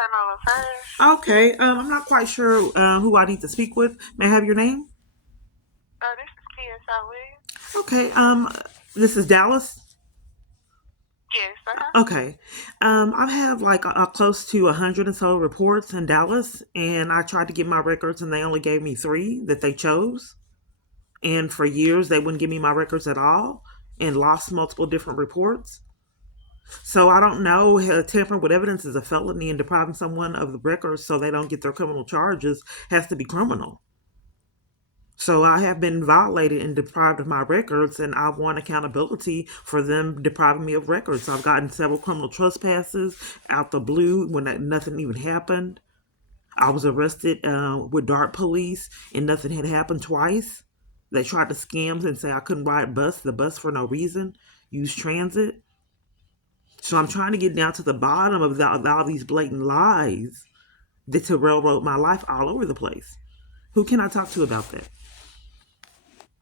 internal affairs. Okay, I'm not quite sure who I need to speak with. May I have your name? This is KSI. Okay, this is Dallas. Yes, Okay, I have like close to 100 and so reports in Dallas, and I tried to get my records, and they only gave me three that they chose. And for years, they wouldn't give me my records at all, and lost multiple different reports. So I don't know. Tampering with evidence is a felony, and depriving someone of the records so they don't get their criminal charges has to be criminal. So I have been violated and deprived of my records, and I want accountability for them depriving me of records. I've gotten several criminal trespasses out the blue when nothing even happened. I was arrested with DART police, and nothing had happened twice. They tried to scam and say I couldn't ride the bus for no reason, use transit. So I'm trying to get down to the bottom of all these blatant lies that to railroad my life all over the place. Who can I talk to about that?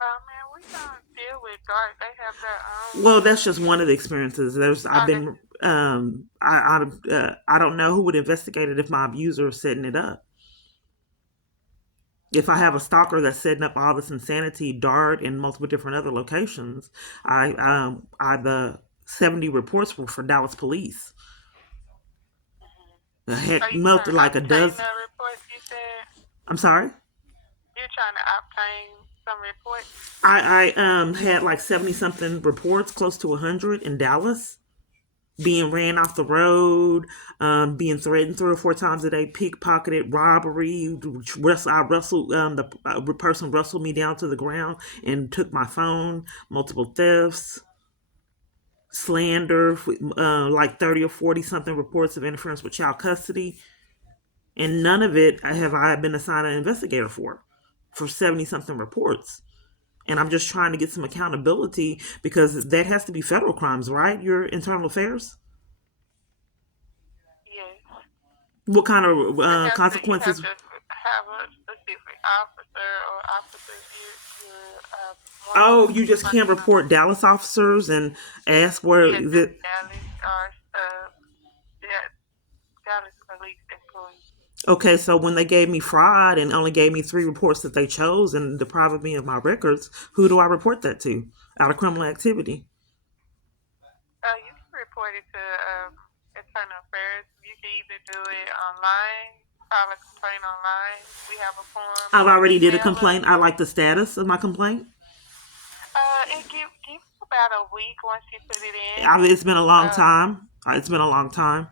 man, we don't deal with dark. They have their own. Well, that's just one of the experiences. I've Okay. been, I don't know who would investigate it if my abuser is setting it up. If I have a stalker that's setting up all this insanity, DART, and multiple different other locations, the 70 reports were for Dallas police. I Are had you trying melted to like a obtain dozen. the reports you said? I'm sorry. You're trying to obtain some reports? I had like 70 something reports, close to 100 in Dallas, being ran off the road, being threatened 3 or 4 times a day, pickpocketed, robbery. I wrestled the person wrestled me down to the ground and took my phone. Multiple thefts, slander, like 30 or 40 something reports of interference with child custody, and none of it have I been assigned an investigator for 70 something reports. And I'm just trying to get some accountability because that has to be federal crimes, right? Your internal affairs. Yes. What kind of You have consequences? to have a specific officer or officers you're wanting Oh, you just can't working on. report Dallas officers and ask where Yes, just the. Dallas or yeah, Dallas police employees. Okay, so when they gave me fraud and only gave me three reports that they chose and deprived me of my records, who do I report that to? Out of criminal activity. You can report it to internal affairs. You can either do it online, file a complaint online. We have a form, I've or already did a email us. complaint. I like the status of my complaint. It give about a week once you put it in. It's been a long Uh, time. It's been a long time.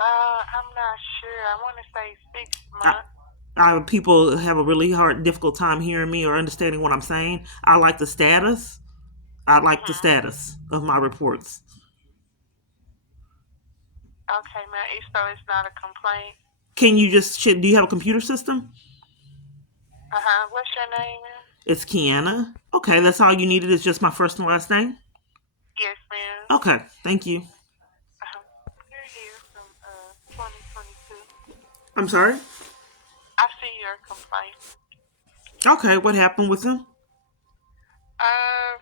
I'm not sure. I want to say six I, months. People have a really hard, difficult time hearing me or understanding what I'm saying. I like the status. I like the Mhm. status of my reports. Okay, man. So it's not a complaint. Can you just? Do you have a computer system? What's your name? It's Kiana. Okay, that's all you needed. Is just my first and last name. Yes, ma'am. Okay, thank you. You're here from 2022. I'm sorry. I see your complaint. Okay, what happened with him? Um,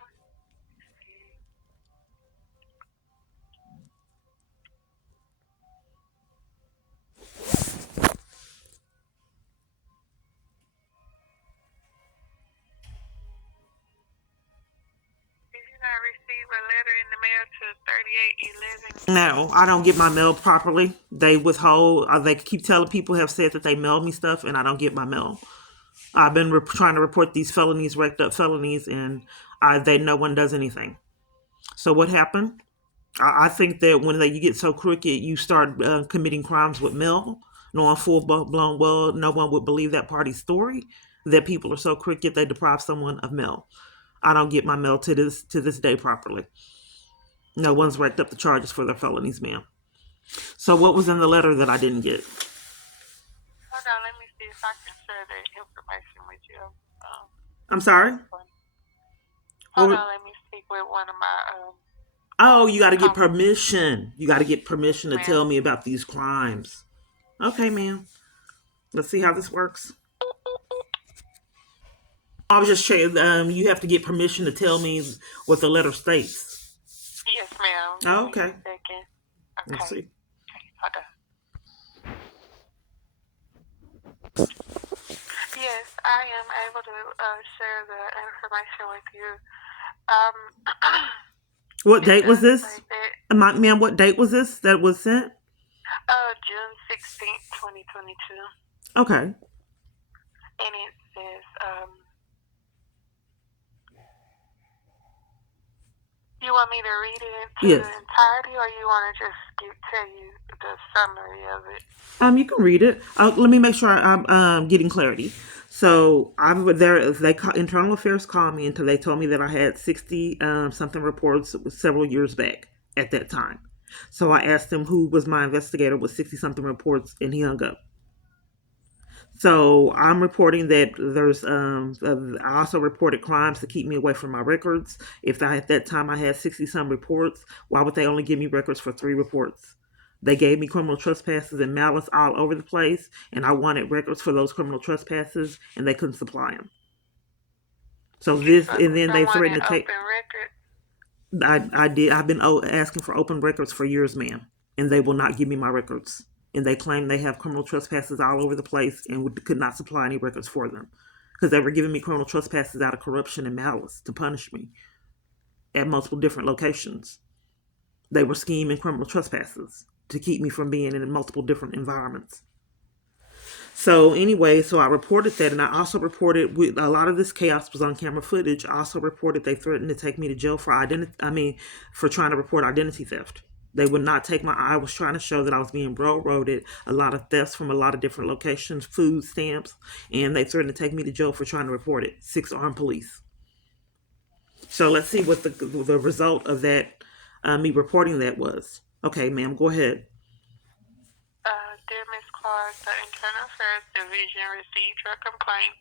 did you not receive a letter in the mail to 3811? No, I don't get my mail properly. They withhold. They keep telling people have said that they mailed me stuff, and I don't get my mail. I've been trying to report these felonies, wrecked up felonies, and no one does anything. So what happened? I think that when you get so crooked, you start committing crimes with mail, knowing full blown well no one would believe that party's story. That people are so crooked they deprive someone of mail. I don't get my mail to this day properly. No one's racked up the charges for their felonies, ma'am. So what was in the letter that I didn't get? Hold on, let me see if I can share that information with you. I'm sorry. Hold What? on, let me speak with one of my Oh, you got to get conference. permission. You got to get Yes, permission to ma'am. tell me about these crimes. Okay, ma'am. Let's see how this works. I was just saying, you have to get permission to tell me what the letter states. Yes, ma'am. Give Oh, me a okay. second. Let's Okay. see. Hold on. Yes, I am able to share the information with you. Um, What it date was does this? say that Ma'am, what date was this that was sent? June 16th, 2022, Okay. and it says, you want me to read it to Yes. the entirety, or you want to just tell you the summary of it? You can read it. Let me make sure I'm getting clarity. So I'm there. Internal Affairs called me until they told me that I had 60 something reports several years back at that time. So I asked him who was my investigator with 60 something reports, and he hung up. So I'm reporting that there's. I also reported crimes to keep me away from my records. If I at that time I had 60 some reports, why would they only give me records for 3 reports? They gave me criminal trespasses and malice all over the place, and I wanted records for those criminal trespasses, and they couldn't supply them. So and then they Someone in threatened to take. open record. I did. I've been asking for open records for years, ma'am, and they will not give me my records. And they claim they have criminal trespasses all over the place and could not supply any records for them because they were giving me criminal trespasses out of corruption and malice to punish me at multiple different locations. They were scheming criminal trespasses to keep me from being in multiple different environments. So anyway, so I reported that, and I also reported with a lot of this chaos was on camera footage. I also reported they threatened to take me to jail for identity. I mean, for trying to report identity theft. They would not take my. I was trying to show that I was being railroaded. A lot of thefts from a lot of different locations, food stamps, and they threatened to take me to jail for trying to report it. 6 armed police. So let's see what the result of that me reporting that was. Okay, ma'am, go ahead. Dear Ms. Clark, the Internal Affairs Division received your complaint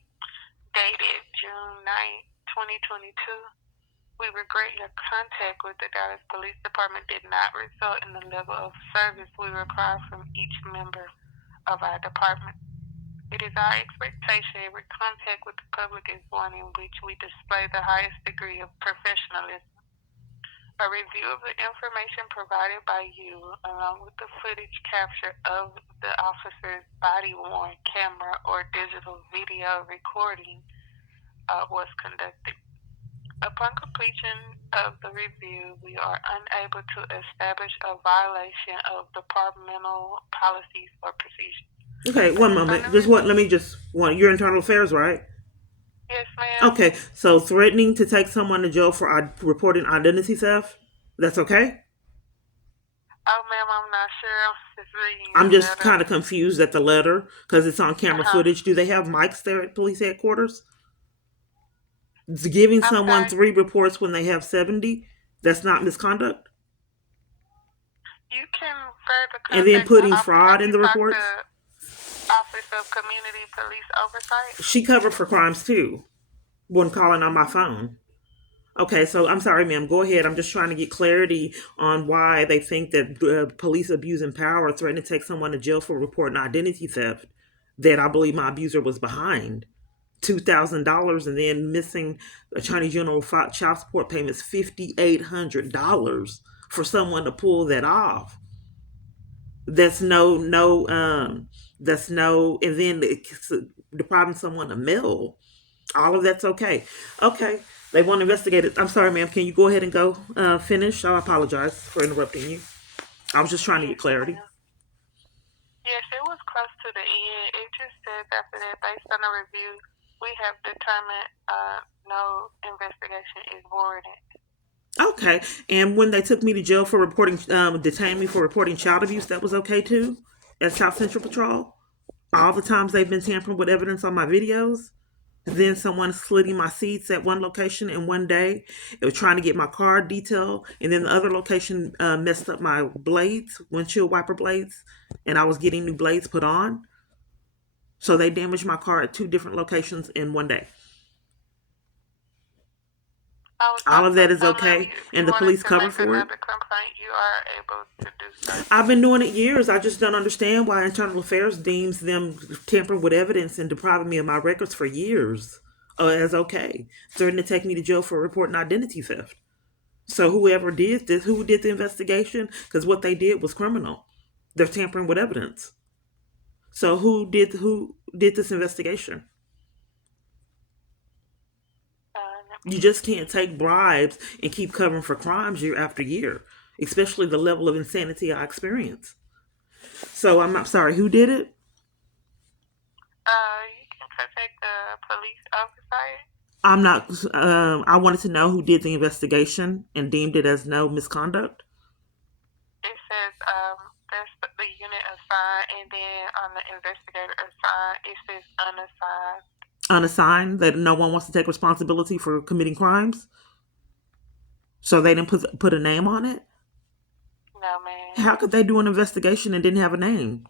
dated June 9, 2022. We regret your contact with the Dallas Police Department did not result in the level of service we require from each member of our department. It is our expectation every contact with the public is one in which we display the highest degree of professionalism. A review of the information provided by you, along with the footage capture of the officer's body-worn camera or digital video recording, was conducted. Upon completion of the review, we are unable to establish a violation of departmental policies or procedures. Okay, one Based on moment. the Just what? review, Let me just one. Your internal affairs, right? yes, ma'am. Okay, so threatening to take someone to jail for reporting identity theft. That's okay. Oh, ma'am, I'm not sure. I'm just reading I'm your just letter. kind of confused at the letter because it's on camera Uh-huh. footage. Do they have mics there at police headquarters? It's giving I'm someone sorry. 3 reports when they have 70. That's not misconduct. You can further And then contact the putting office. Have fraud in you the talked to reports. Office of Community Police Oversight? She covered for crimes too when calling on my phone. Okay, so I'm sorry, ma'am. Go ahead. I'm just trying to get clarity on why they think that police abusing power, threatening to take someone to jail for reporting identity theft. That I believe my abuser was behind $2,000 and then missing a Chinese general child support payments $5,800 for someone to pull that off. That's that's no, and then depriving someone of mail. All of that's okay. Okay. They want to investigate it. I'm sorry, ma'am. Can you go ahead and go finish? I apologize for interrupting you. I was just trying to get Yes, clarity. ma'am. Yes, it was close to the end. It just says after that, based on the review, we have determined no investigation is warranted. Okay. And when they took me to jail for reporting, detained me for reporting child abuse, that was okay too? At South Central Patrol? All the times they've been tampering with evidence on my videos? Then someone slitting my seats at one location in one day. It was trying to get my car detailed, and then the other location messed up my blades, windshield wiper blades, and I was getting new blades put on. So they damaged my car at 2 different locations in one day. I was All of also that is telling them okay, if you and the wanted police to cover make for it. another complaint, you are able to do so. I've been doing it years. I just don't understand why Internal Affairs deems them tampering with evidence and depriving me of my records for years as okay, threatening to take me to jail for reporting identity theft. So whoever did this, who did the investigation, because what they did was criminal. They're tampering with evidence. So who did this investigation? You just can't take bribes and keep covering for crimes year after year, especially the level of insanity I experience. So I'm not sorry. Who did it? You can contact the police oversight. I'm not. I wanted to know who did the investigation and deemed it as no misconduct. It says there's the unit assigned, and then on the investigator assigned, it says unassigned. Unassigned, that no one wants to take responsibility for committing crimes, so they didn't put a name on it. No, man. How could they do an investigation and didn't have a name?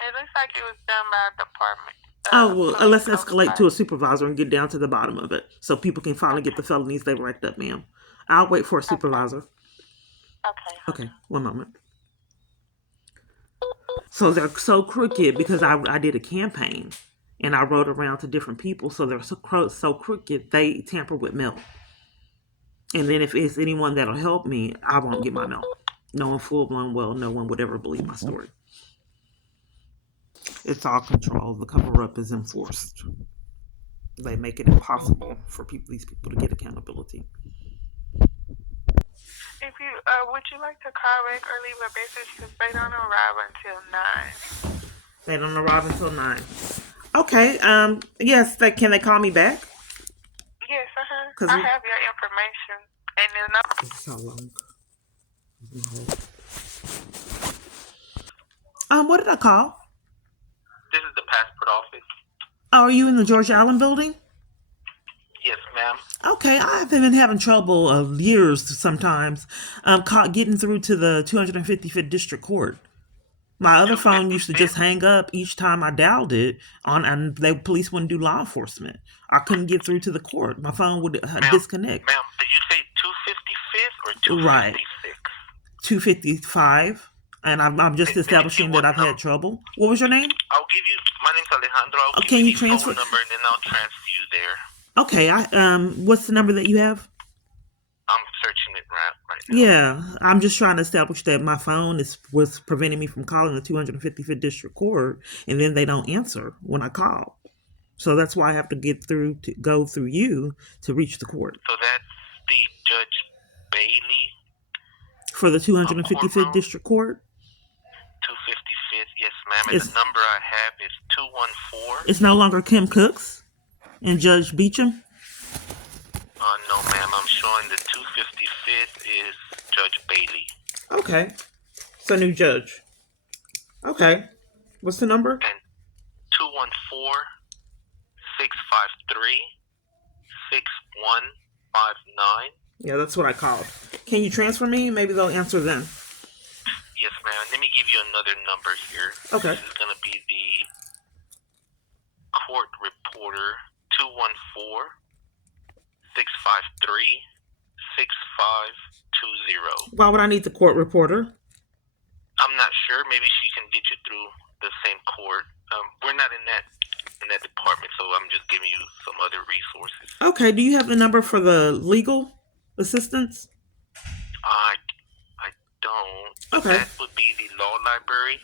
It looks like it was done by a department. Oh well, Police let's escalate oversight. to a supervisor and get down to the bottom of it, so people can finally get the felonies they've racked up, ma'am. I'll wait for a supervisor. Okay. Okay, one moment. So they're so crooked because I did a campaign and I wrote around to different people. So they're so crooked they tamper with mail. And then if it's anyone that'll help me, I won't get my mail. Knowing full blown well, no one would ever believe my story. It's all controlled. The cover up is enforced. They make it impossible for these people to get accountability. If you would you like to call back or leave a message because they don't arrive until 9. They don't arrive until 9. Okay. Yes. Can they call me back? Yes. I have your information and the number. This is so long. What did I call? This is the passport office. Oh, are you in the George Allen building? Yes, ma'am. Okay, I've been having trouble of years sometimes getting through to the 255th District Court. My other phone used to just hang up each time I dialed it and the police wouldn't do law enforcement. I couldn't get through to the court. My phone would disconnect. Ma'am, did you say 255th or 256? Right. 255. And I'm just establishing that I've had trouble. What was your name? I'll give you, my name's Alejandro. I'll give Can you you the transfer? phone number and then I'll transfer you there. Okay, what's the number that you have? I'm searching it right now. Yeah, I'm just trying to establish that my phone was preventing me from calling the 255th District Court, and then they don't answer when I call. So that's why I have to go through you to reach the court. So that's the Judge Bailey for the 255th District Court. 255th, yes, ma'am. And the number I have is 214. It's no longer Kim Cooks and Judge Beecham. No, ma'am. I'm showing the 255th is Judge Bailey. Okay. It's a new judge. Okay. What's the number? And 214-653-6159. Yeah, that's what I called. Can you transfer me? Maybe they'll answer then. Yes, ma'am. Let me give you another number here. Okay. This is going to be the court reporter, 214-653-6520. Why would I need the court reporter? I'm not sure. Maybe she can get you through the same court. We're not in that department, so I'm just giving you some other resources. Okay. Do you have the number for the legal assistance? I don't. Okay. That would be the law library.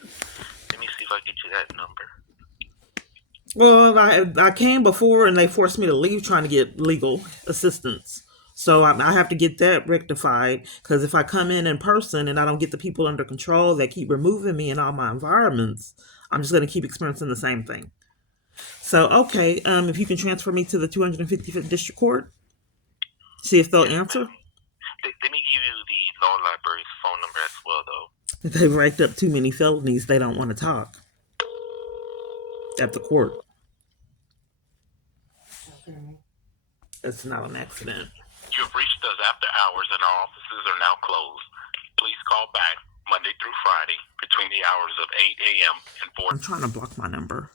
Let me see if I get you that number. Well, I came before and they forced me to leave trying to get legal assistance. So I have to get that rectified because if I come in person and I don't get the people under control that keep removing me in all my environments, I'm just going to keep experiencing the same thing. So, okay, if you can transfer me to the 255th District Court, see if they'll answer. Let me give you the law library's phone number as well, though. They've racked up too many felonies. They don't want to talk at the court. It's not an accident. You've reached us after hours and our offices are now closed. Please call back Monday through Friday between the hours of 8 a.m. and 4. I'm trying to block my number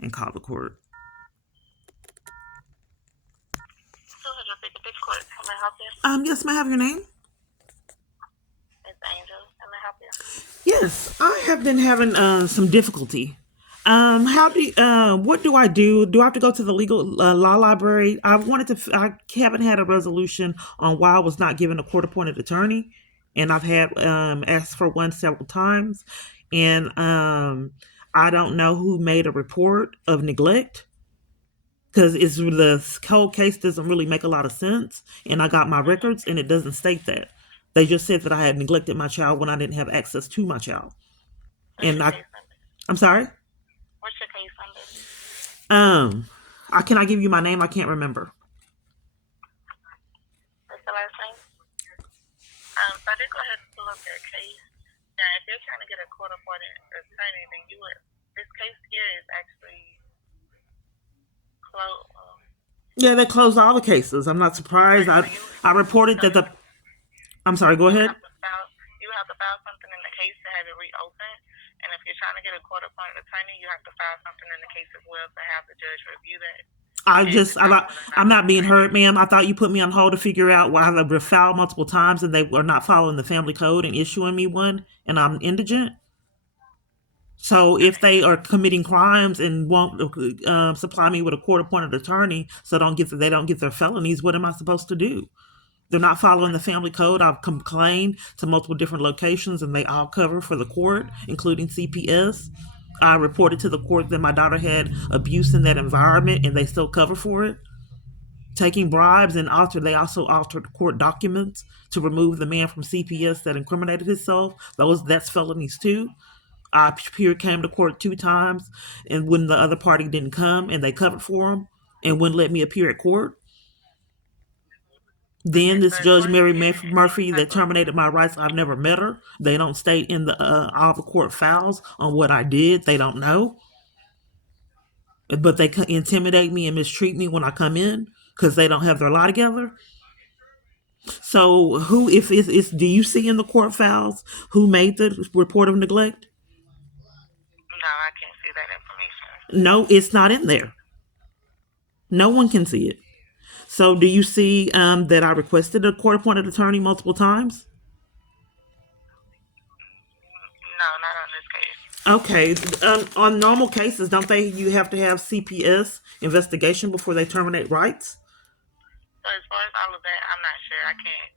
and call the court. Can I help you? Yes, may I have your name? It's Angel. Can I help you? Yes, I have been having some difficulty. What do I do? Do I have to go to the legal law library? I haven't had a resolution on why I was not given a court-appointed attorney, and I've had asked for one several times, and I don't know who made a report of neglect because it's the whole case doesn't really make a lot of sense. And I got my records, and it doesn't state that. They just said that I had neglected my child when I didn't have access to my child. What's And your I, case under? I'm sorry. What's your case under? Can I give you my name? I can't remember. What's the last name? So I did go ahead and pull up your case. Now, if you're trying to get a court-appointed attorney, then this case here is actually closed. Yeah, they closed all the cases. I'm not surprised. I reported that the. I'm sorry. Go ahead. You have to file something in the case to have it reopened. And if you're trying to get a court-appointed attorney, you have to file something in the case as well to have the judge review that. I'm not being heard, ma'am. I thought you put me on hold to figure out why I've been filed multiple times and they are not following the family code and issuing me one, and I'm indigent. So if they are committing crimes and won't supply me with a court-appointed attorney, so they don't get their felonies, what am I supposed to do? They're not following the family code. I've complained to multiple different locations, and they all cover for the court, including CPS. I reported to the court that my daughter had abuse in that environment, and they still cover for it. Taking bribes and they also altered court documents to remove the man from CPS that incriminated himself. That's felonies too. I came to court 2 times, and when the other party didn't come, and they covered for him and wouldn't let me appear at court. Then this Judge Mary Murphy that terminated my rights, I've never met her. They don't state in the all the court files on what I did. They don't know. But they intimidate me and mistreat me when I come in because they don't have their lie together. So do you see in the court files who made the report of neglect? No, I can't see that information. No, it's not in there. No one can see it. So do you see that I requested a court-appointed attorney multiple times? No, not on this case. Okay. On normal cases, don't you have to have CPS investigation before they terminate rights? So as far as all of that, I'm not sure. I can't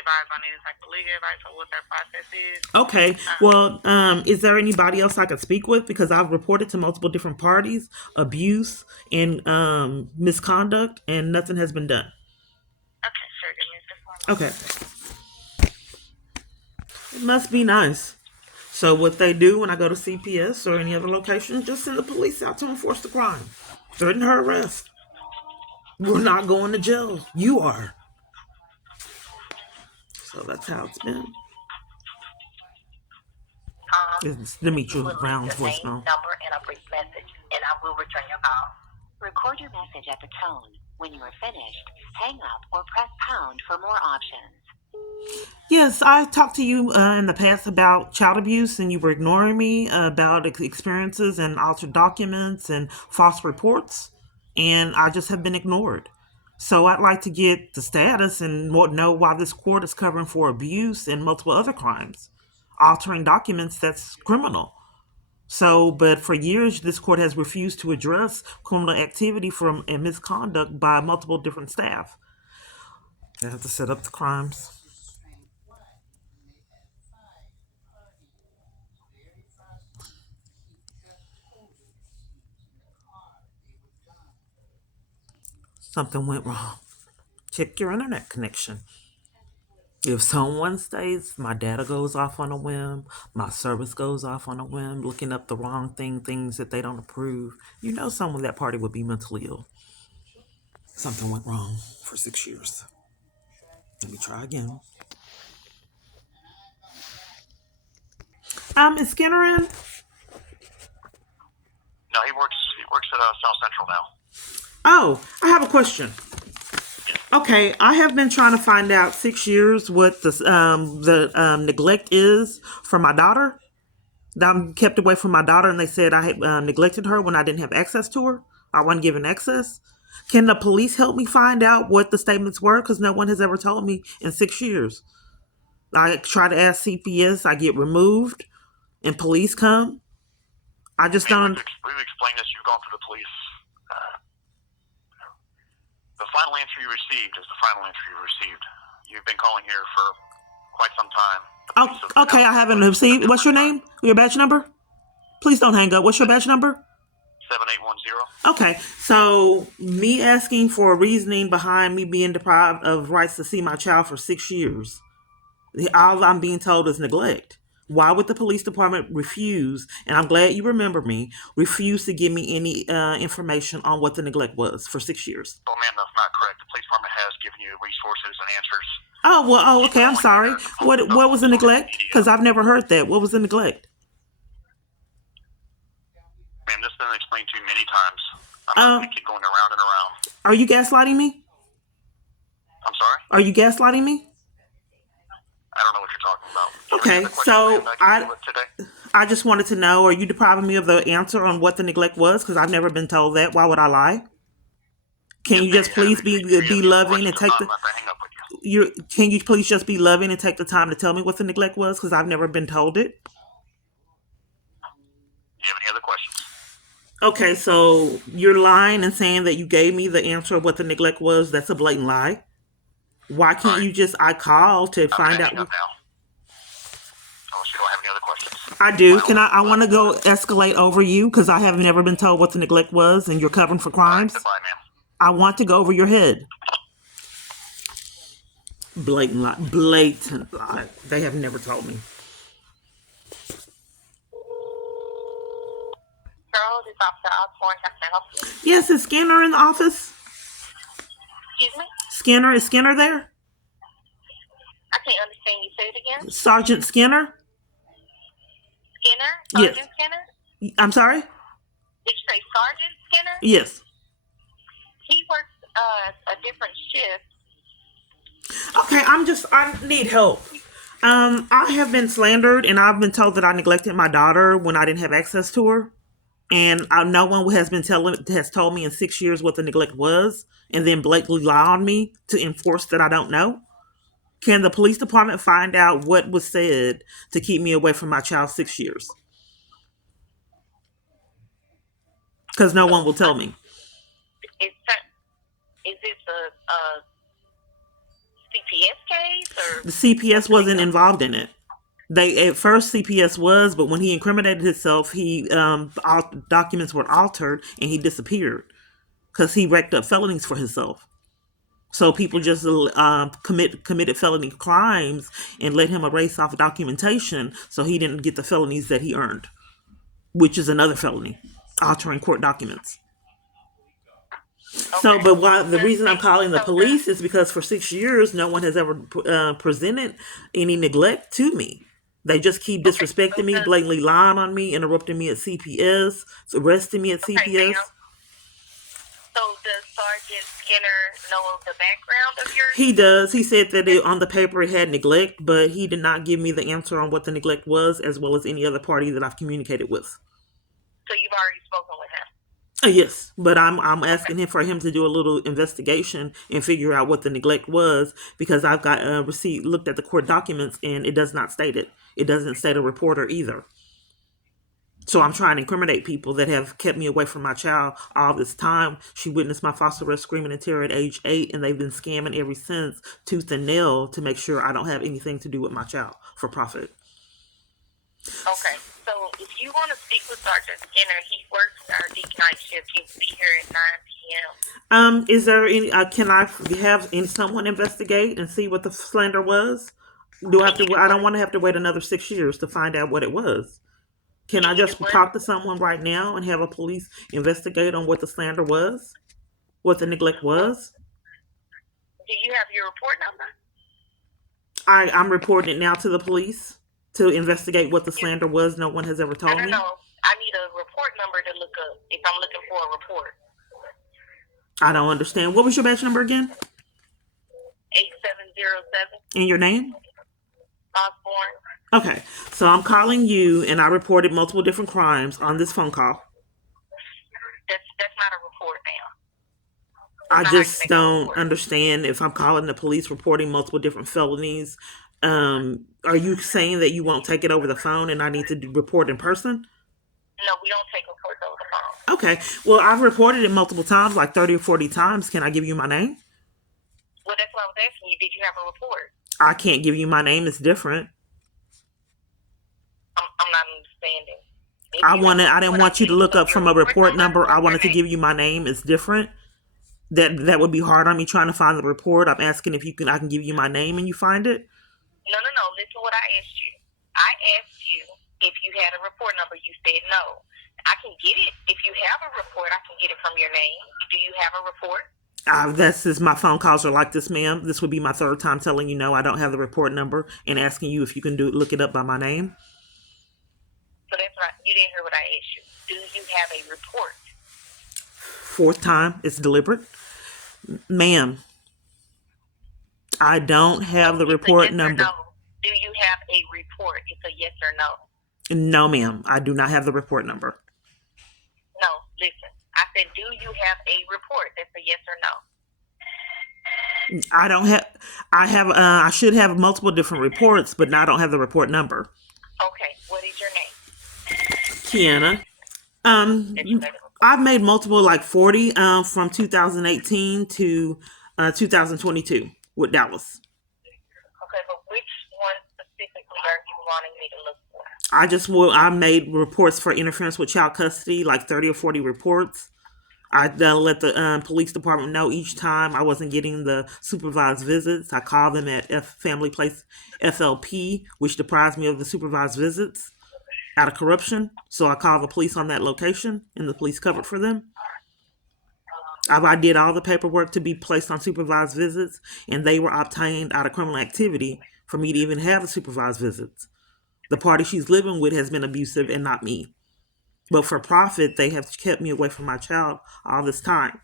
advise on any type of legal advice or what their process is. Okay. Well, is there anybody else I could speak with? Because I've reported to multiple different parties abuse and misconduct, and nothing has been done. Okay, sure. Give me just 1 Okay. moment. It must be nice. So what they do when I go to CPS or any other location, just send the police out to enforce the crime. Threaten her arrest. We're not going to jail. You are. So that's how it's been. It's Demetri Brown's voicemail. Number and a brief message, and I will return your call. Record your message at the tone. When you are finished, hang up or press pound for more options. Yes, I talked to you in the past about child abuse, and you were ignoring me about experiences and altered documents and false reports, and I just have been ignored. So I'd like to get the status and know why this court is covering for abuse and multiple other crimes. Altering documents, that's criminal. So, but for years, this court has refused to address criminal activity and misconduct by multiple different staff. They have to set up the crimes. Something went wrong. Check your internet connection. If someone states my data goes off on a whim, my service goes off on a whim, looking up the wrong things that they don't approve, you know someone that party would be mentally ill. Something went wrong for 6 years. Let me try again. Is Skinner in? No, he works at South Central now. Oh, I have a question. Okay, I have been trying to find out 6 years what the neglect is for my daughter. I'm kept away from my daughter, and they said I had neglected her when I didn't have access to her. I wasn't given access. Can the police help me find out what the statements were? Because no one has ever told me in 6 years. I try to ask CPS, I get removed, and police come. I just don't. We've explained this. You've gone through the police. The final answer you received is the final answer you received. You've been calling here for quite some time. Oh, okay, I haven't received. What's your name? Your badge number? Please don't hang up. What's your badge number? 7810. Okay, so me asking for a reasoning behind me being deprived of rights to see my child for 6 years. All I'm being told is neglect. Why would the police department refuse, and I'm glad you remember me, refuse to give me any information on what the neglect was for 6 years? Well, ma'am, that's not correct. The police department has given you resources and answers. Oh, well, okay, I'm sorry. What was the neglect? Because I've never heard that. What was the neglect? Ma'am, this has been explained to you many times. I'm not going to keep going around and around. Are you gaslighting me? I'm sorry? Are you gaslighting me? I don't know what you're talking about. Okay, so I just wanted to know, are you depriving me of the answer on what the neglect was? Because I've never been told that. Why would I lie? Can you just please be loving and take can you please just be loving and take the time to tell me what the neglect was? Because I've never been told it. Do you have any other questions? Okay, so you're lying and saying that you gave me the answer of what the neglect was. That's a blatant lie. Why can't you just, I call to find out. Unless you don't have any other questions. I do. I want to go escalate over you because I have never been told what the neglect was and you're covering for crimes. Goodbye, ma'am. I want to go over your head. Blatant lie. Blatant lie. They have never told me. Yes, is Skinner in the office? Excuse me? Skinner, is Skinner there? I can't understand you. Say it again. Sergeant Skinner? Skinner? Yes. Sergeant Skinner? I'm sorry? Did you say Sergeant Skinner? Yes. He works a different shift. Okay, I need help. I have been slandered and I've been told that I neglected my daughter when I didn't have access to her. And no one has told me in 6 years what the neglect was, and then blatantly lie on me to enforce that I don't know. Can the police department find out what was said to keep me away from my child 6 years? Because no one will tell me. Is this a CPS case or the CPS wasn't involved in it? At first CPS was, but when he incriminated himself, documents were altered and he disappeared because he racked up felonies for himself. So people just committed felony crimes and let him erase off documentation, so he didn't get the felonies that he earned, which is another felony, altering court documents. So, but the reason I'm calling the police is because for 6 years, no one has ever presented any neglect to me. They just keep disrespecting me, blatantly lying on me, interrupting me at CPS, arresting me at CPS. So does Sergeant Skinner know the background of yours? He does. He said that on the paper it had neglect, but he did not give me the answer on what the neglect was, as well as any other party that I've communicated with. So you've already spoken with him? Yes, but I'm asking him for him to do a little investigation and figure out what the neglect was, because I've got looked at the court documents and it does not state it. It doesn't state a reporter either. So I'm trying to incriminate people that have kept me away from my child all this time. She witnessed my foster arrest, screaming in terror at age 8, and they've been scamming ever since, tooth and nail, to make sure I don't have anything to do with my child for profit. Okay, so if you want to speak with Sergeant Skinner, he works our night shift. He'll be here at 9 p.m. Is there any? Can I have someone investigate and see what the slander was? Do I have to? I don't want to have to wait another 6 years to find out what it was. Can I just talk to someone right now and have a police investigate on what the slander was, what the neglect was? Do you have your report number? I'm reporting it now to the police to investigate what the slander was. No one has ever told me. No, I need a report number to look up if I'm looking for a report. I don't understand. What was your badge number again? 8707. And your name? Osborne. Okay, so I'm calling you, and I reported multiple different crimes on this phone call. That's not a report, ma'am. I just don't understand if I'm calling the police reporting multiple different felonies. Are you saying that you won't take it over the phone and I need to report in person? No, we don't take reports over the phone. Okay, well, I've reported it multiple times, like 30 or 40 times. Can I give you my name? Well, that's what I was asking you. Did you have a report? I can't give you my name. It's different. I'm not understanding. I didn't want you to look up from a report number. I wanted to give you my name. It's different. That would be hard on me trying to find the report. I'm asking if I can give you my name and you find it. No. Listen what I asked you. I asked you if you had a report number. You said no. I can get it. If you have a report, I can get it from your name. Do you have a report? This is my phone calls are like this, ma'am. This would be my third time telling you no, I don't have the report number and asking you if you can look it up by my name. So that's right. You didn't hear what I asked you. Do you have a report? Fourth time, it's deliberate. Ma'am, I don't have the report number. No. Do you have a report? It's a yes or no. No, ma'am, I do not have the report number. No, listen. I said, do you have a report? That's a yes or no. I don't have. I should have multiple different reports, but I don't have the report number. Okay, what is your Kiana. name? I've made multiple, like 40, from 2018 to 2022 with Dallas. Okay, but which one specifically are you wanting me to look for? I made reports for interference with child custody, like 30 or 40 reports. I let the police department know each time I wasn't getting the supervised visits. I called them at Family Place FLP, which deprives me of the supervised visits out of corruption. So I called the police on that location, and the police covered for them. I did all the paperwork to be placed on supervised visits, and they were obtained out of criminal activity for me to even have the supervised visits. The party she's living with has been abusive and not me. But for profit, they have kept me away from my child all this time.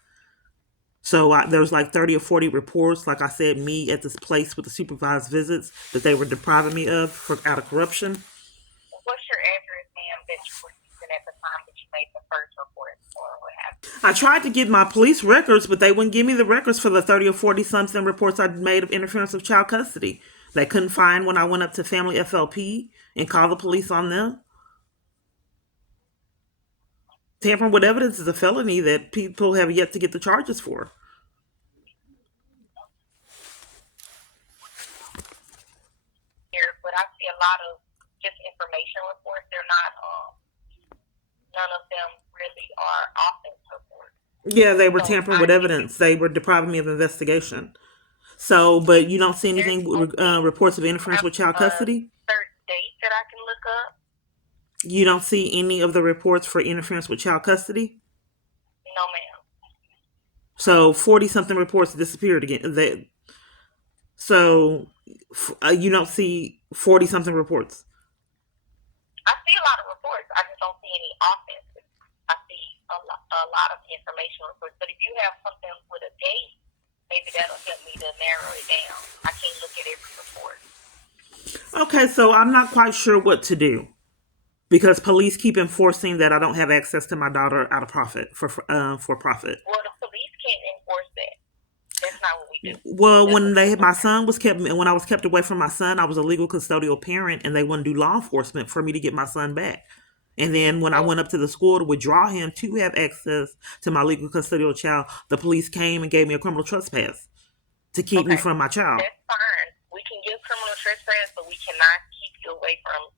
So there's like 30 or 40 reports, like I said, me at this place with the supervised visits that they were depriving me of out of corruption. What's your address, ma'am, that you were using at the time that you made the first report, or what happened? I tried to get my police records, but they wouldn't give me the records for the 30 or 40 something reports I made of interference with child custody. They couldn't find when I went up to Family FLP and called the police on them. Tampering with evidence is a felony that people have yet to get the charges for. Here, but I see a lot of just information reports. They're not, none of them really are offense reports. Yeah, they were tampering with evidence. They were depriving me of investigation. So, but you don't see anything, reports of interference with child custody? Certain dates that I can look up? You don't see any of the reports for interference with child custody? No, ma'am. So 40-something reports disappeared again. So you don't see 40-something reports? I see a lot of reports. I just don't see any offenses. I see a lot of information reports. But if you have something with a date, maybe that'll help me to narrow it down. I can't look at every report. Okay, so I'm not quite sure what to do. Because police keep enforcing that I don't have access to my daughter out of profit for profit. Well, the police can't enforce that. That's not what we do. Well, when I was kept away from my son, I was a legal custodial parent, and they wouldn't do law enforcement for me to get my son back. And then when I went up to the school to withdraw him to have access to my legal custodial child, the police came and gave me a criminal trespass to keep me from my child. That's fine. We can give criminal trespass, but we cannot keep you away from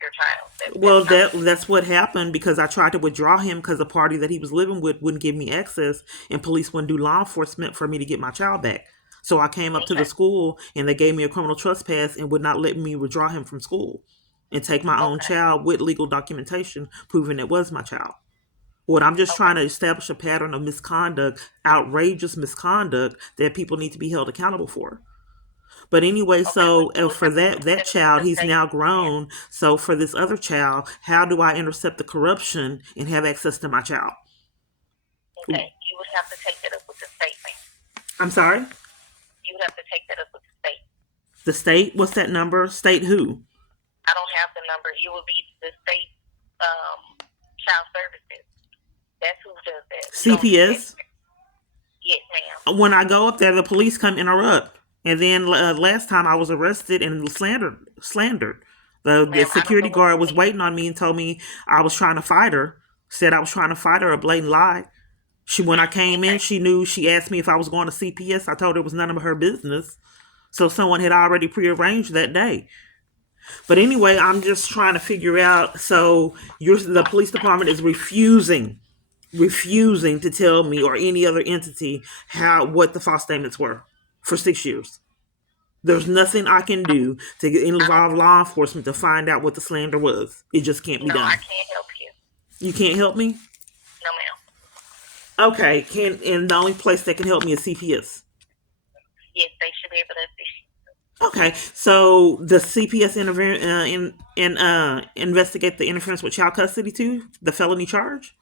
your child. That's what happened, because I tried to withdraw him because the party that he was living with wouldn't give me access, and police wouldn't do law enforcement for me to get my child back. So I came up to the school, and they gave me a criminal trespass and would not let me withdraw him from school and take my own child with legal documentation proving it was my child. What I'm just trying to establish a pattern of misconduct, outrageous misconduct that people need to be held accountable for. But anyway, so for that child, he's now grown. So for this other child, how do I intercept the corruption and have access to my child? Okay, you would have to take that up with the state, ma'am. I'm sorry? You would have to take that up with the state. The state? What's that number? State who? I don't have the number. It would be the state child services. That's who does that. CPS? Yes, ma'am. When I go up there, the police come interrupt. And then last time I was arrested and slandered. The security guard was waiting on me and told me I was trying to fight her. Said I was trying to fight her, a blatant lie. When I came in, she asked me if I was going to CPS. I told her it was none of her business. So someone had already prearranged that day. But anyway, I'm just trying to figure out. So the police department is refusing to tell me or any other entity what the false statements were for 6 years. There's nothing I can do to involve law enforcement to find out what the slander was. It just can't be No, done. I can't help you. You can't help me? No, ma'am. Okay, and the only place that can help me is CPS. Yes, they should be able to assist you. Okay, so does CPS investigate the interference with child custody too, the felony charge?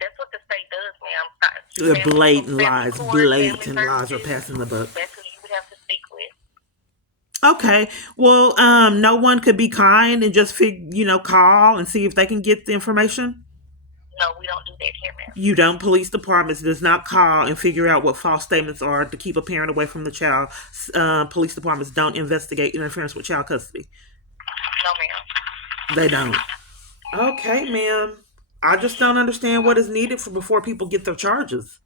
That's what the state does, ma'am. The blatant lies, blatant family lies are services, passing the buck. that's who you would have to speak with. Okay, well, no one could be kind and just call and see if they can get the information. No, we don't do that here, ma'am. You don't. Police departments does not call and figure out what false statements are to keep a parent away from the child. Police departments don't investigate interference with child custody. No, ma'am. They don't. Okay, ma'am. I just don't understand what is needed before people get their charges.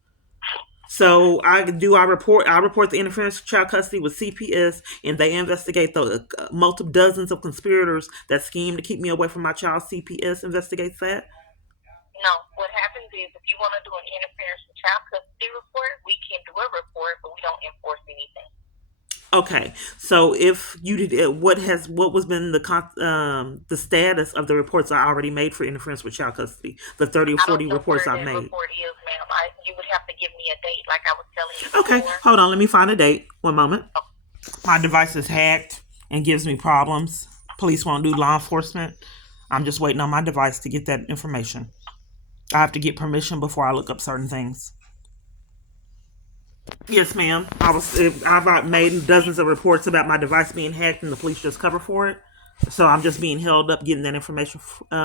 So I report the interference with child custody with CPS, and they investigate the multiple dozens of conspirators that scheme to keep me away from my child. CPS investigates that. No, what happens is if you want to do an interference with child custody report, we can do a report, but we don't enforce anything. Okay, so if you did, what was been the status of the reports I already made for interference with child custody? The 30 or 40 reports I've made. Report is, ma'am. You would have to give me a date, like I was telling you. Okay, before. Hold on. Let me find a date. One moment. My device is hacked and gives me problems. Police won't do law enforcement. I'm just waiting on my device to get that information. I have to get permission before I look up certain things. Yes, ma'am. I've made dozens of reports about my device being hacked, and the police just cover for it. So I'm just being held up getting that information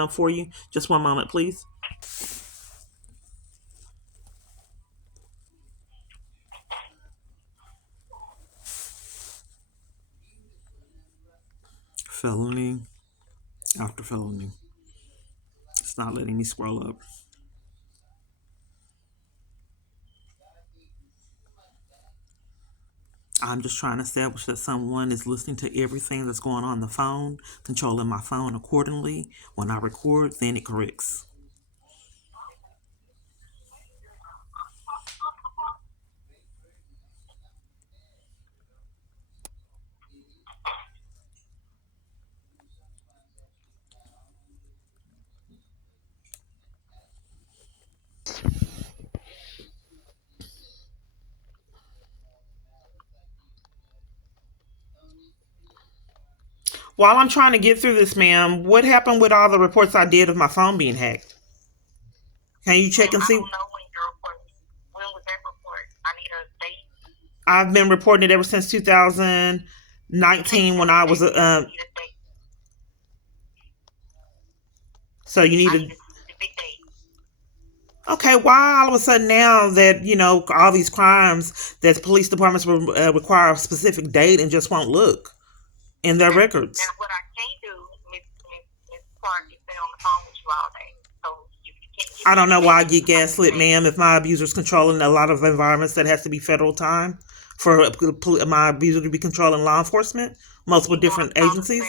for you. Just one moment, please. Felony after felony. It's not letting me scroll up. I'm just trying to establish that someone is listening to everything that's going on the phone, controlling my phone accordingly. When I record, then it corrects. While I'm trying to get through this, ma'am, what happened with all the reports I did of my phone being hacked? Can you check and see? I don't know when was that report? I need a date. I've been reporting it ever since 2019 when I was So you need a big date. Okay, why all of a sudden now that, all these crimes that police departments require a specific date and just won't look in their records? And what I can't do, Miss Clark, is stay on the phone with you all day. So you can't. I don't know why I get gaslit, ma'am, if my abuser's controlling a lot of environments that has to be federal time for my abuser to be controlling law enforcement, multiple different agencies.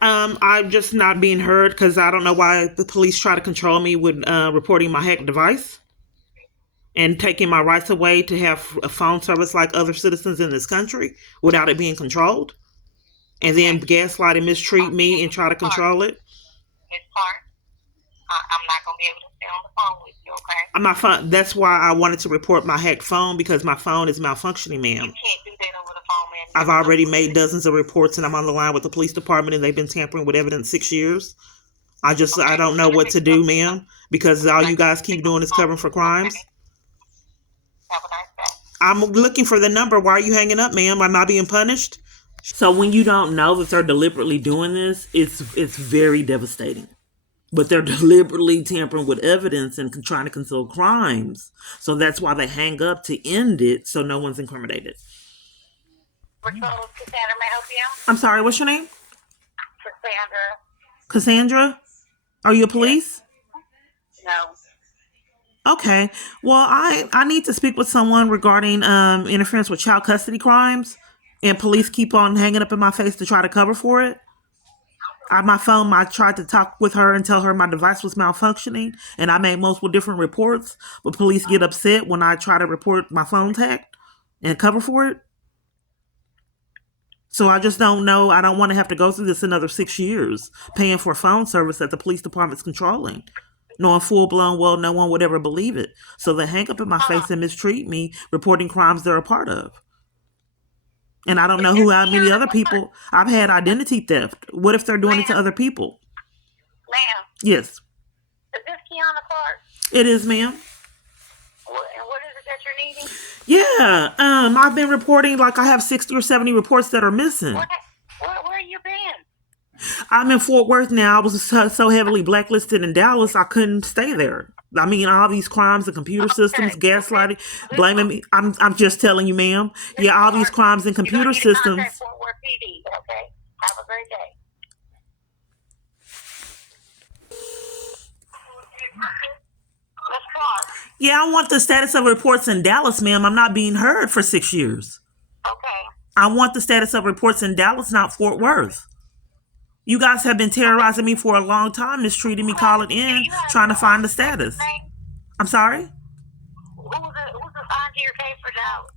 I'm just not being heard because I don't know why the police try to control me with reporting my hacked device and taking my rights away to have a phone service like other citizens in this country without it being controlled, and then gaslight and mistreat me and try to control it. Miss Clark, I'm not going to be able to stay on the phone with you, okay? That's why I wanted to report my hacked phone, because my phone is malfunctioning, ma'am. You can't do that over the phone, ma'am. I've already made dozens of reports, and I'm on the line with the police department, and they've been tampering with evidence 6 years. I don't know what to do, ma'am, because all you guys keep doing is covering for crimes. Have a nice day. I'm looking for the number. Why are you hanging up, ma'am? Am I being punished? So when you don't know that they're deliberately doing this, it's very devastating. But they're deliberately tampering with evidence and trying to conceal crimes. So that's why they hang up to end it, so no one's incriminated. Cassandra, may I help you? I'm sorry, what's your name? Cassandra. Cassandra? Are you a police? No. Okay. Well, I need to speak with someone regarding interference with child custody crimes. and police keep on hanging up in my face to try to cover for it. On my phone, I tried to talk with her and tell her my device was malfunctioning, and I made multiple different reports, but police get upset when I try to report my phone's hacked and cover for it. So I just don't know. I don't want to have to go through this another 6 years paying for phone service that the police department's controlling, knowing full blown, well, no one would ever believe it. So they hang up in my face and mistreat me, reporting crimes they're a part of. And I don't know how many other people. I've had identity theft. What if they're doing it to other people? Ma'am. Yes. Is this Kiana Clark? It is, ma'am. And what is it that you're needing? Yeah. I've been reporting like I have 60 or 70 reports that are missing. Where you been? I'm in Fort Worth now. I was so heavily blacklisted in Dallas, I couldn't stay there. I mean, all these crimes, the computer systems, gaslighting, blaming me. I'm just telling you, ma'am. Yeah, all these crimes and computer systems. Fort Worth PD, okay? Have a great day. Let's talk. Yeah, I want the status of reports in Dallas, ma'am. I'm not being heard for 6 years. Okay. I want the status of reports in Dallas, not Fort Worth. You guys have been terrorizing me for a long time, mistreating me, calling in, trying to find the status. I'm sorry? Who's assigned to your case for Dallas?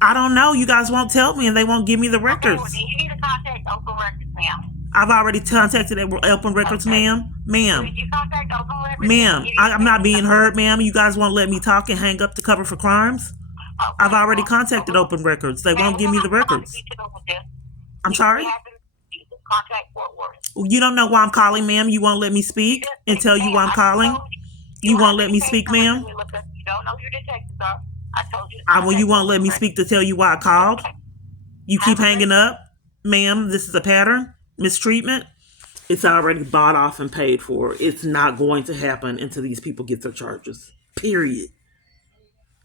I don't know. You guys won't tell me, and they won't give me the records. Okay, well, you need to contact Open Records, ma'am. I've already contacted Open Records, ma'am. Ma'am. Did you contact Open Records? Ma'am, I'm not being heard, ma'am. You guys won't let me talk and hang up to cover for crimes? Okay, I've already contacted Open Records. They won't give me the records. I'm sorry? Contact Fort Worth. You don't know why I'm calling, ma'am. You won't let me speak and tell you why I'm calling? You won't let me speak, ma'am? You don't know your detectives are. I told you. Well, you won't let me speak to tell you why I called? You keep hanging up? Ma'am, this is a pattern? Mistreatment? It's already bought off and paid for. It's not going to happen until these people get their charges. Period.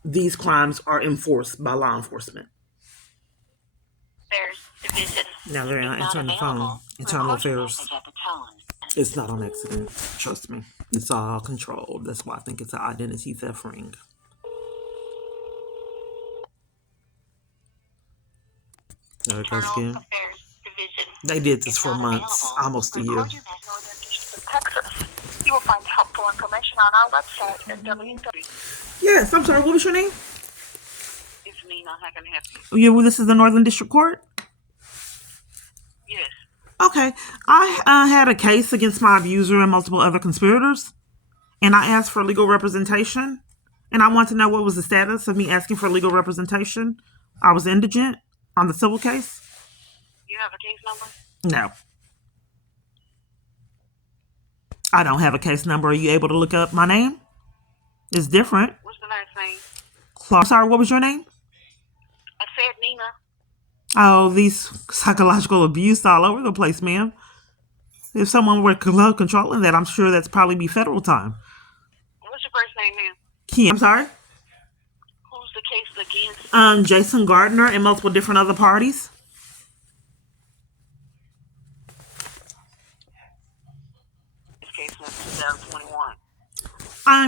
These crimes are enforced by law enforcement. There's division. Now they're answering the phone. Internal affairs. It's not on accident. Trust me. It's all controlled. That's why I think it's an identity theft ring. There it goes again. They did this for months, almost a year. You will find helpful information on our website at www. Yes, I'm sorry. What was your name? It's Nina. How can I help you? Yeah, well, this is the Northern District Court? Yes. Okay. I had a case against my abuser and multiple other conspirators, and I asked for legal representation, and I want to know what was the status of me asking for legal representation. I was indigent on the civil case. You have a case number? No. I don't have a case number. Are you able to look up my name? It's different. What's the last name? I'm sorry, what was your name? I said Nina. Oh, these psychological abuse all over the place, ma'am. If someone were controlling that, I'm sure that's probably be federal time. What's your first name, ma'am? Kim. I'm sorry? Who's the case against? Jason Gardner and multiple different other parties. This case was 2021.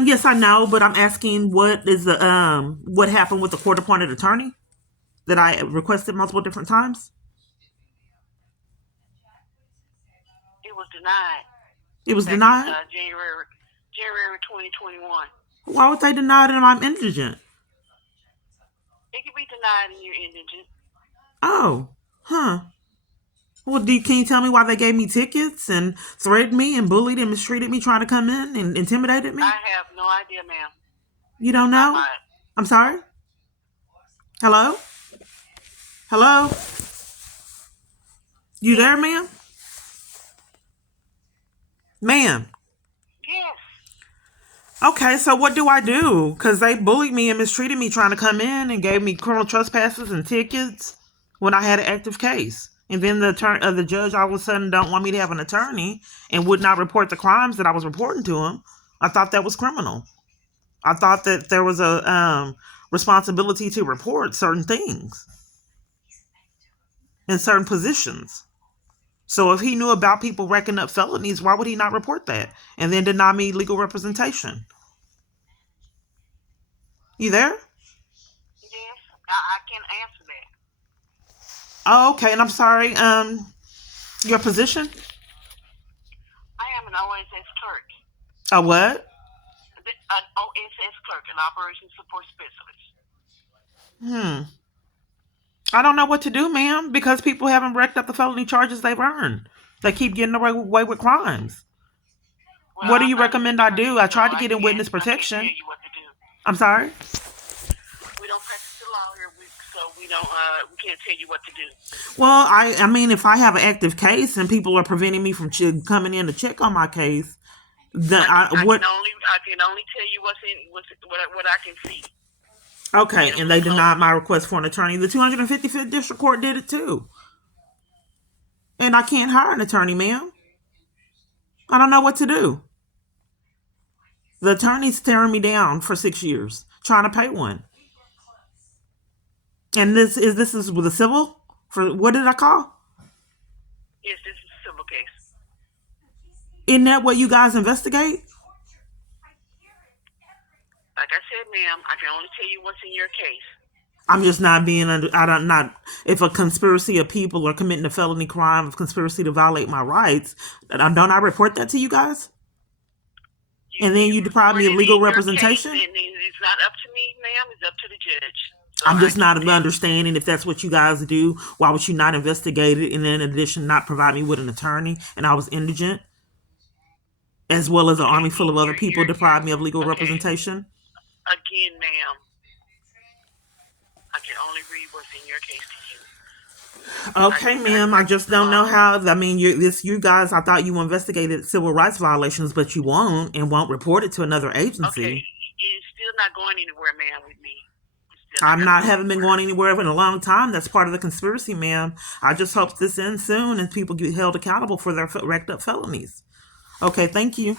Yes, I know, but I'm asking what is the what happened with the court-appointed attorney that I requested multiple different times? It was denied. It was denied? January 2021. Why would they deny it if I'm indigent? It can be denied and you're indigent. Oh, huh. Well, can you tell me why they gave me tickets and threatened me and bullied and mistreated me trying to come in and intimidated me? I have no idea, ma'am. You don't know? I'm sorry? Hello? Hello? You there, ma'am? Ma'am? Yes. Okay, so what do I do? Because they bullied me and mistreated me trying to come in and gave me criminal trespasses and tickets when I had an active case. And then the judge all of a sudden don't want me to have an attorney and would not report the crimes that I was reporting to him. I thought that was criminal. I thought that there was a responsibility to report certain things in certain positions. So if he knew about people racking up felonies, why would he not report that and then deny me legal representation? You there? Yes, I can answer that. Oh, okay. And I'm sorry. Your position? I am an OSS clerk. A what? An OSS clerk, an operations support specialist. I don't know what to do, ma'am, because people haven't racked up the felony charges they've earned. They keep getting away with crimes. Well, What do I'm you not an recommend I attorney, do? I so tried to get in witness I can't tell protection. you what to do. I'm sorry? We don't practice the law here, so we don't. We can't tell you what to do. Well, I mean, if I have an active case and people are preventing me from coming in to check on my case, then I can only tell you what I can see. Okay, and they denied my request for an attorney. The 255th District Court did it too. And I can't hire an attorney, ma'am. I don't know what to do. The attorney's tearing me down for 6 years, trying to pay one. And this is with a civil? For what did I call? Yes, this is a civil case. Isn't that what you guys investigate? Like I said, ma'am, I can only tell you what's in your case. I'm just not being under. I don't not. If a conspiracy of people are committing a felony crime of conspiracy to violate my rights, don't I report that to you guys? And then you deprive me of legal representation? It's not up to me, ma'am. It's up to the judge. So I'm just not understanding if that's what you guys do. Why would you not investigate it and then in addition not provide me with an attorney? And I was indigent, as well as an army full of other people deprived me of legal representation. Again, ma'am, I can only read what's in your case to you. Okay, ma'am. I just don't know how. I mean, you guys. I thought you investigated civil rights violations, but you won't and won't report it to another agency. Okay, you're still not going anywhere, ma'am, with me. Haven't been going anywhere in a long time. That's part of the conspiracy, ma'am. I just hope this ends soon and people get held accountable for their racked up felonies. Okay, thank you.